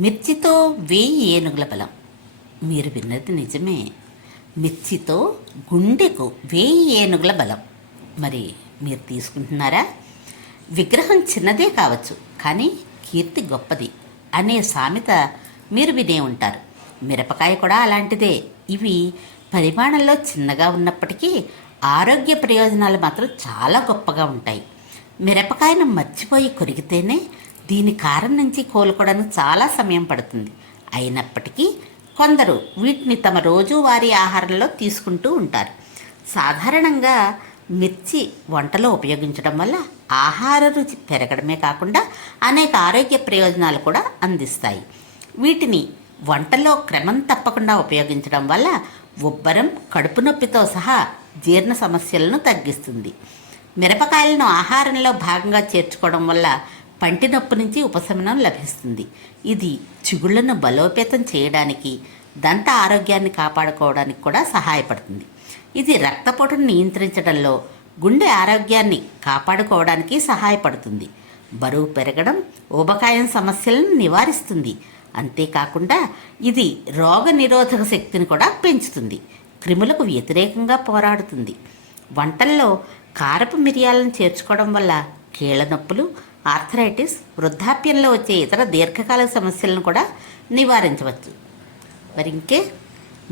మిర్చితో 1000 ఏనుగుల బలం. మీరు విన్నది నిజమే. మిర్చితో గుండెకు 1000 ఏనుగుల బలం. మరి మీరు తీసుకుంటున్నారా? విగ్రహం చిన్నదే కావచ్చు, కానీ కీర్తి గొప్పది అనే సామెత మీరు వినే ఉంటారు. మిరపకాయ కూడా అలాంటిదే. ఇవి పరిమాణంలో చిన్నగా ఉన్నప్పటికీ ఆరోగ్య ప్రయోజనాలు మాత్రం చాలా గొప్పగా ఉంటాయి. మిరపకాయను మర్చిపోయి కొరికితేనే దీని కారం నుంచి కోలుకోవడానికి చాలా సమయం పడుతుంది. అయినప్పటికీ కొందరు వీటిని తమ రోజువారీ ఆహారంలో తీసుకుంటూ ఉంటారు. సాధారణంగా మిర్చి వంటలో ఉపయోగించడం వల్ల ఆహార రుచి పెరగడమే కాకుండా అనేక ఆరోగ్య ప్రయోజనాలు కూడా అందిస్తాయి. వీటిని వంటలో క్రమం తప్పకుండా ఉపయోగించడం వల్ల ఉబ్బరం, కడుపు నొప్పితో సహా జీర్ణ సమస్యలను తగ్గిస్తుంది. మిరపకాయలను ఆహారంలో భాగంగా చేర్చుకోవడం వల్ల పంటి నొప్పి నుంచి ఉపశమనం లభిస్తుంది. ఇది చిగుళ్లను బలోపేతం చేయడానికి, దంత ఆరోగ్యాన్ని కాపాడుకోవడానికి కూడా సహాయపడుతుంది. ఇది రక్తపోటును నియంత్రించడంలో, గుండె ఆరోగ్యాన్ని కాపాడుకోవడానికి సహాయపడుతుంది. బరువు పెరగడం, ఊబకాయం సమస్యలను నివారిస్తుంది. అంతేకాకుండా ఇది రోగ నిరోధక శక్తిని కూడా పెంచుతుంది. క్రిములకు వ్యతిరేకంగా పోరాడుతుంది. వంటల్లో కారపు మిరియాలను చేర్చుకోవడం వల్ల కీళ్ళ నొప్పులు, ఆర్థరైటిస్, వృద్ధాప్యంలో వచ్చే ఇతర దీర్ఘకాలిక సమస్యలను కూడా నివారించవచ్చు. మరి ఇంకే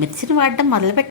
మిర్చిని వాడడం మొదలుపెట్టి